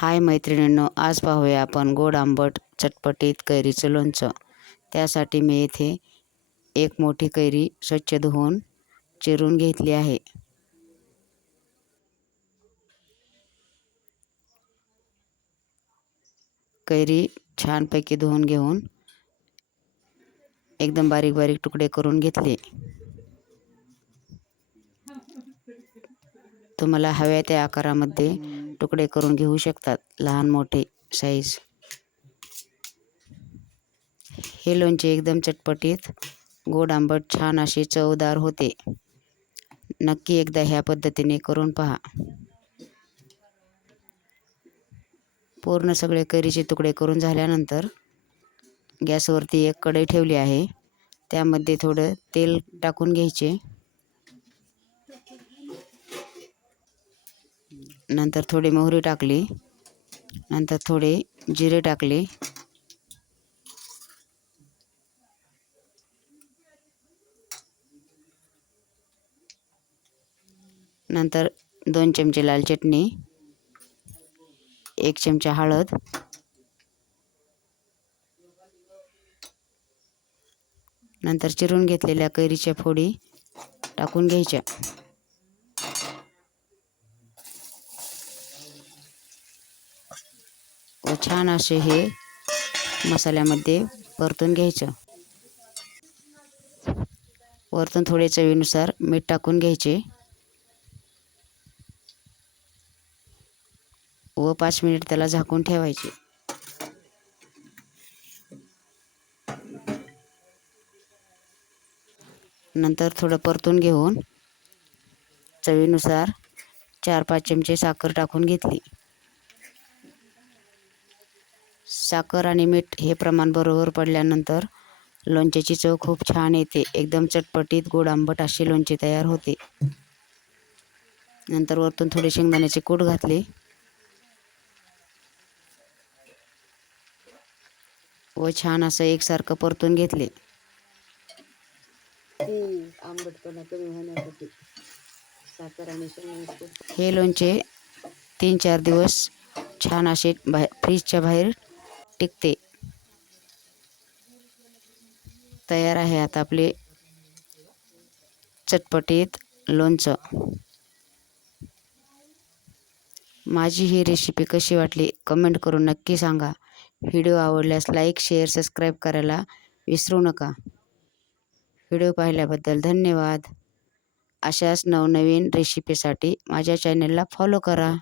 हाय मैत्रिणींनो, आज पाहूया आपण गोड आंबट चटपटीत कैरीचं लोणचं। त्यासाठी मी येथे एक मोठी कैरी स्वच्छ धुवून चिरून घेतली आहे। कैरी छानपैकी धुवून घेऊन एकदम बारीक बारीक तुकडे करून घेतले। तुम्हाला हव्या त्या आकारामध्ये तुकडे करून घेऊ शकतात, लहान मोठे साईज। हे लोणचे एकदम चटपटीत गोड आंबट छान असे चवदार होते। नक्की एकदा ह्या पद्धतीने करून पहा। पूर्ण सगळे कैरीचे तुकडे करून झाल्यानंतर गॅसवरती एक कढई ठेवली आहे। त्यामध्ये थोडं तेल टाकून घ्यायचे। नंतर थोडी मोहरी टाकली, नंतर थोडे जिरे टाकले, नंतर 2 चमचे लाल चटणी, 1 चमचा हळद, नंतर चिरून घेतलेल्या कैरीच्या फोडी टाकून घ्यायच्या। व छान असे हे मसाल्यामध्ये परतून घ्यायचं। वरतून थोडे चवीनुसार मीठ टाकून घ्यायचे व 5 मिनिट त्याला झाकून ठेवायचे। नंतर थोडं परतून घेऊन चवीनुसार 4-5 चमचे साखर टाकून घेतली। साखर आणि मीठ हे प्रमाण बरोबर पडल्यानंतर लोणच्याची चव खूप छान येते। एकदम चटपटीत गोड आंबट असे लोणचे तयार होते। नंतर वरतून थोडे शेंगदाण्याचे कूट घातले व छान असं एकसारखं परतून घेतले। आंबटपणा कमी होण्यासाठी साखर आणि शेंगदाण्याचे कूट। हे लोणचे 3-4 दिवस छान असे फ्रीजच्या बाहेर टिकते। तयार आहे आता आपले चटपटीत लोणचं। माझी ही रेसिपी कशी वाटली कमेंट करून नक्की सांगा। व्हिडिओ आवडल्यास लाईक, शेअर, सबस्क्राईब करायला विसरू नका। व्हिडिओ पाहिल्याबद्दल धन्यवाद। अशाच नवनवीन रेसिपीसाठी माझ्या चॅनलला फॉलो करा।